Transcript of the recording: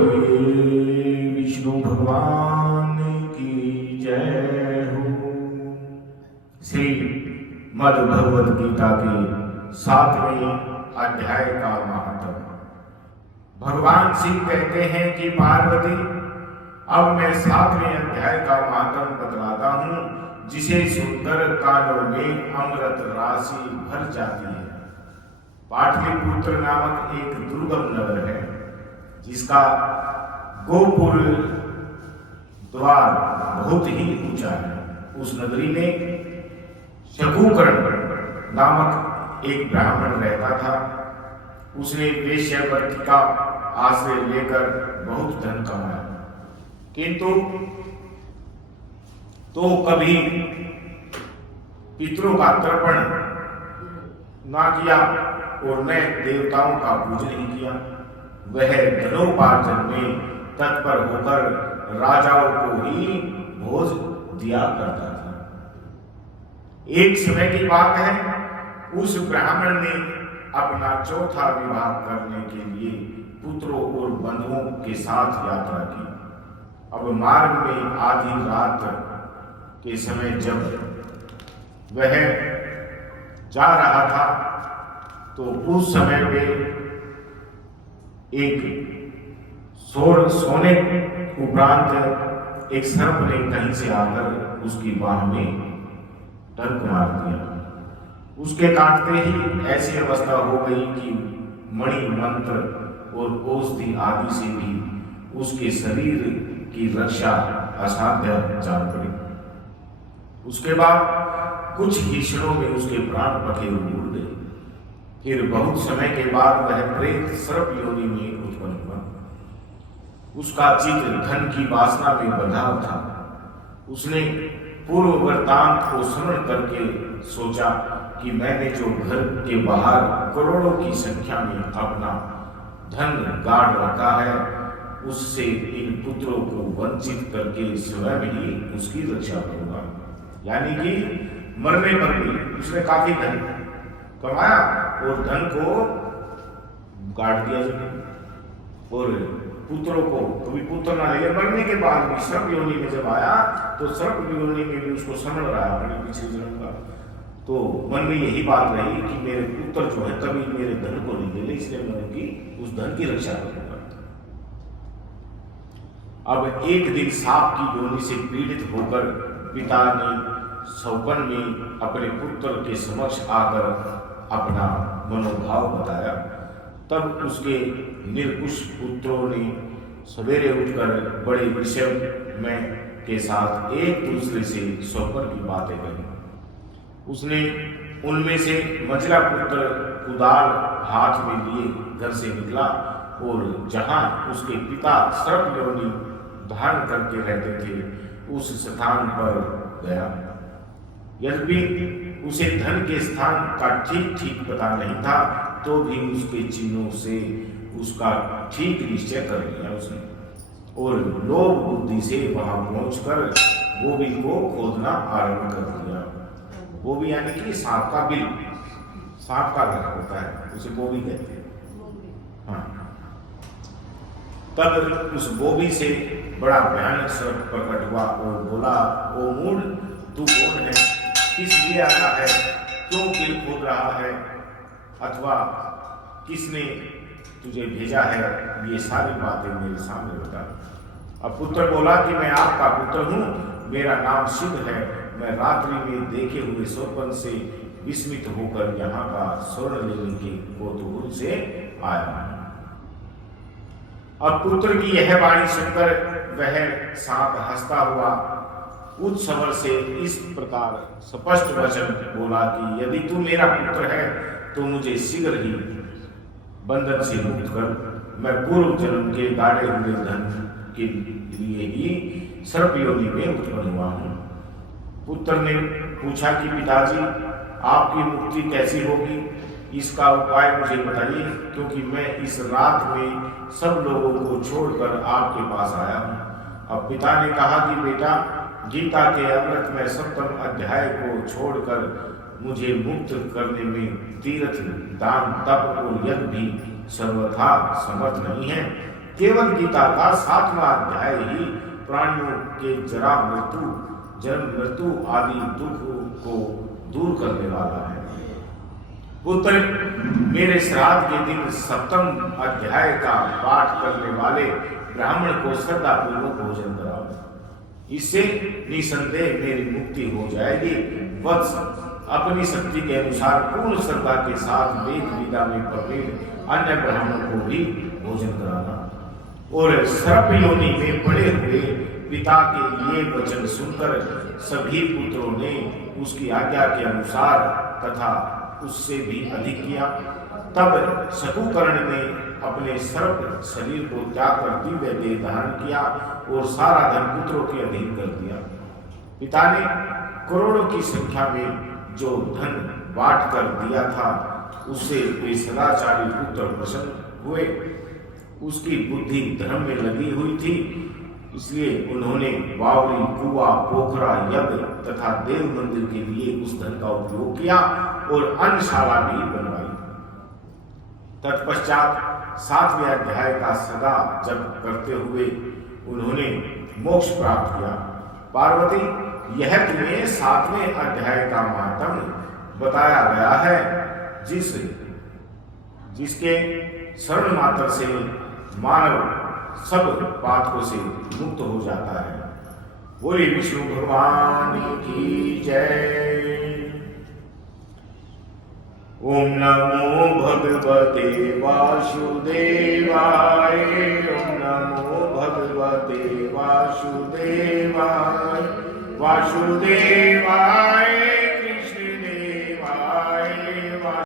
बोलिए विष्णु भगवान की जय हो। श्री मद् भगवद गीता के 7वें अध्याय का महात्म। भगवान शिव कहते हैं कि पार्वती, अब मैं 7वें अध्याय का महात्म बतलाता हूं, जिसे सुंदर कानों में अमृत राशि भर जाती है। पाटलिपुत्र नामक एक दुर्गम नगर है, जिसका गोपुर द्वार बहुत ही ऊंचा है। उस नगरी में शकुकर्ण नामक एक ब्राह्मण रहता था। उसने वेश्यावृत्ति का आश्रय लेकर बहुत धन कमाया, किंतु तो कभी पितरों का तर्पण ना किया और न देवताओं का पूजन ही किया। वह धनोपार्जन में तत्पर होकर राजाओं को ही भोज दिया करता था। एक समय की बात है, उस ब्राह्मण ने अपना चौथा विवाह करने के लिए पुत्रों और बंधुओं के साथ यात्रा की। अब मार्ग में आधी रात के समय जब वह जा रहा था, तो उस समय पे एक सोने उपरांत एक सर्प ने कहीं से आकर उसकी बाह में डंक मार दिया। उसके काटते ही ऐसी अवस्था हो गई कि मणि मंत्र और औषधि आदि से भी उसके शरीर की रक्षा असाध्य जान पड़ी। उसके बाद कुछ ही क्षणों में उसके प्राण पखेरु उड़ गए। फिर बहुत समय के बाद वह प्रेत सर्प योनि में उत्पन्न हुआ। उसका चित्त धन की वासना में बंधा था। उसने पूर्व वृत्तांत को स्मरण करके सोचा कि मैंने जो घर के बाहर करोड़ों की संख्या में अपना धन गाड़ रखा है, उससे इन पुत्रों को वंचित करके स्वयं ही उसकी रक्षा करूंगा। यानी कि मरने पर भी उसने काफी धन कमाया और धन को गाड़ दिया जमीन, और पुत्रों को कभी पुत्र ना ले। मरने के बाद भी सर्प योनि में जब आया, तो सर्प योनि में भी उसको समझ रहा अपने पिछले जन्म का। तो मन में यही बात रही कि मेरे पुत्र जो है कभी मेरे धन को नहीं ले, इसलिए मैं उनकी उस धन की रक्षा करूंगा। अब एक दिन सांप की योनि से पीड़ित होकर पिता ने सौपन में अपने पुत्र के समक्ष आकर अपना मनोभाव बताया। तब उसके निर्कुश पुत्रों ने सवेरे उठकर बड़े विषय में के साथ एक दूसरे से सौपन की बातें कही। उसने उनमें से मझला पुत्र कुदाल हाथ में लिए घर से निकला और जहां उसके पिता सर्प योनि धारण करके रहते थे, उस स्थान पर गया। यद्यपि उसे धन के स्थान का ठीक ठीक पता नहीं था, तो भी उसके चिन्हों से उसका ठीक निश्चय कर लिया उसने, और लोभ बुद्धि से वहां पहुंचकर गोभी को खोदना आरंभ कर दिया। गोभी यानी कि सांप का बिल, सांप का घर होता है, उसे गोभी कहते हैं। हाँ। तब उस गोभी से बड़ा भयानक सर्प प्रकट हुआ और बोला, ओ मूढ़, तू कौन है? किस लिए आया है? क्यों बिल खोद रहा है? अथवा किसने तुझे भेजा है? ये सारी बातें मेरे सामने बता। अब पुत्र बोला कि मैं आपका पुत्र हूं, मेरा नाम शिव है। मैं रात्रि में देखे हुए स्वप्न से विस्मित होकर यहाँ का स्वर्ण लेने के कौतूहल से आया हूं। अब पुत्र की यह वाणी सुनकर वह सांप हंसता हुआ उच्च स्वर से इस प्रकार स्पष्ट वचन बोला कि यदि तू मेरा पुत्र है, तो मुझे शीघ्र ही बंधन से मुक्त कर। मैं पूर्व जन्म के गाड़े हुए धन के लिए ही सर्प योनि में उत्पन्न हुआ हूं। पुत्र ने पूछा कि पिताजी, आपकी मुक्ति कैसी होगी? इसका उपाय मुझे बताइए, क्योंकि मैं इस रात में सब लोगों को छोड़कर आपके पास आया हूं। अब पिता ने कहा कि बेटा, गीता के अमृत में 7वें अध्याय को छोड़कर मुझे मुक्त करने में तीर्थ, दान, तप और यज्ञ भी सर्वथा समर्थ नहीं है। केवल गीता का 7वां अध्याय ही प्राणियों के जरा मृत्यु, जन्म मृत्यु आदि दुख को दूर करने वाला है। पुत्र, मेरे श्राद्ध के दिन 7वें अध्याय का पाठ करने वाले ब्राह्मण को श्रद्धापूर्वक भोजन कराओ। इससे निसंदेह मेरी मुक्ति हो जाएगी। वत्स, अपनी शक्ति के अनुसार पूर्ण श्रद्धा के साथ वेद विद्या में प्रवीण अन्य ब्राह्मणों को भी भोजन कराना। और सर्प योनि में पड़े हुए पिता के ये वचन सुनकर सभी पुत्रों ने उसकी आज्ञा के अनुसार तथा उससे भी अधिक किया। तब शकुकर्ण ने अपने सर्प शरीर को त्याग कर दिव्य देह धारण किया और सारा धन पुत्रों के अधीन कर दिया। पिता ने करोड़ों की संख्या में जो धन बांट कर दिया था, उससे वे सदाचारी पुत्र प्रसन्न हुए। उसकी बुद्धि धर्म में लगी हुई थी, इसलिए उन्होंने बावली, कुआ, पोखरा, यज्ञ तथा देव मंदिर के लिए उस धन का उपयोग किया और अन्नशाला भी बनवाई। तत्पश्चात 7वें अध्याय का सदा जप करते हुए उन्होंने मोक्ष प्राप्त किया। पार्वती, यह तुम्हें 7वें अध्याय का मातम बताया गया है, जिसके शरण मात्र से मानव सब पातकों से मुक्त हो जाता है। बोले विष्णु भगवान की जय। ओम नमो भगवते वासुदेवाय। ओम नमो भगवते वासुदेवाय। वासुदेवाय